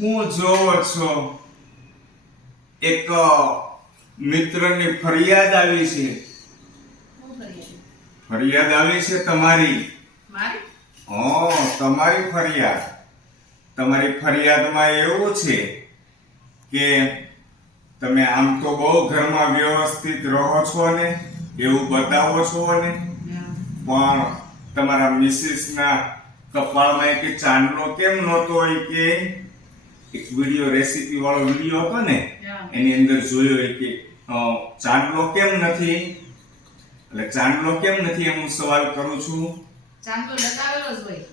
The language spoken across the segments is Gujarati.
હું જોવો છો એક મિત્રની ફરિયાદ આવી છે. ફરિયાદ આવી છે તમારી. તમારી ફરિયાદ. તમારી ફરિયાદમાં એવું છે કે તમે આમ તો બહુ ઘરમાં વ્યવસ્થિત રહો છો ને, એવું બતાવો છો ને, પણ તમારા મિસિસના કપાળમાં એક ચાંદલો કેમ નહોતો હોય કે એક વિડિયો, રેસીપી વાળો વિડિયો હતો ને, એની અંદર જોયો કે ચાંદલો કેમ નથી. એટલે ચાંદલો કેમ નથી એમ હું સવાલ કરું છું. ચાંદલો લગાવેલો જ હોય.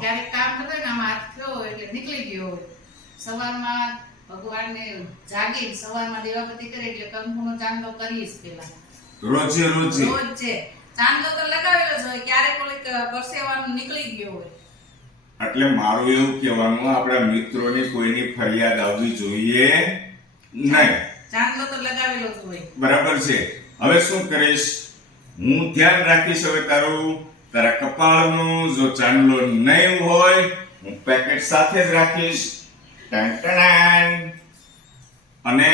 ક્યારેક કામ કરતા ને આમ હાથ થયો હોય એટલે નીકળી ગયો હોય. સવારમાં ભગવાનને જાગીને સવારમાં દીવાબત્તી કરે એટલે કંકુનો ચાંદલો કરીશ પેલા. રોજે છે. ચાંદલો તો લગાવેલો જ હોય, ક્યારેક ઓલી પરસેવાનું નીકળી ગયો હોય. એટલે મારું એવું કહેવાનું, આપણા મિત્રોની કોઈની ફરિયાદ આવવી જોઈએ નહીં. ચાંદલો તો લગાવેલો જ હોય. બરાબર છે. હવે શું કરીશ, હું ધ્યાન રાખીશ હવે તારા કપાળનું જો ચાંદલો નહીં હોય, હું પેકેટ સાથે જ રાખીશ. અને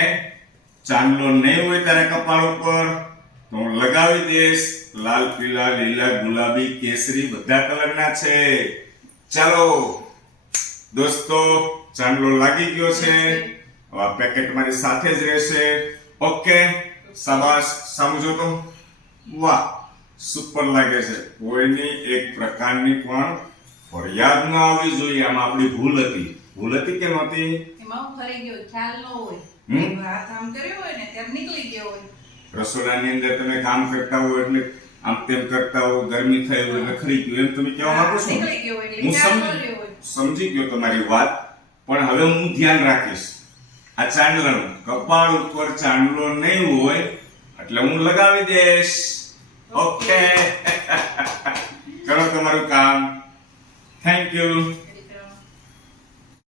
ચાંદલો નહીં હોય તારા કપાળ ઉપર તો હું લગાવી દઈશ. લાલ, પીળા, લીલા, ગુલાબી, કેસરી બધા કલરના છે. ચાલો દોસ્તો, ચાંદલો લાગી ગયો છે. હવે આ પેકેટ મારી સાથે જ રહેશે. ઓકે, શાબાશ. સમજો તો વાહ, સુપર લાગે છે. કોઈની એક પ્રકારની પણ ફરિયાદ ન આવવી જોઈએ. આમાં આપણી ભૂલ હતી કે નહોતી? એમાં ફરી ગયો, ખ્યાલ ન હોય. હાથ આમ કર્યો હોય ને ત્યારે નીકળી ગયો હોય. રસોડાની અંદર તમે કામ કરતા હો એટલે આમ તેમ કરતા હો, ગરમી થઈ હોય, રખડી ગયું એમ તમે કહેવા માંગો છો? નીકળી ગયો એટલે હું સમજી ગયો તમારી વાત, પણ હવે હું ધ્યાન રાખીશ. આ ચાંદલાનું કપાળ ઉપર ચાંદલો નહીં હોય એટલે હું લગાવી દઈશ. ઓકે, કરો તમારું કામ. Thank you.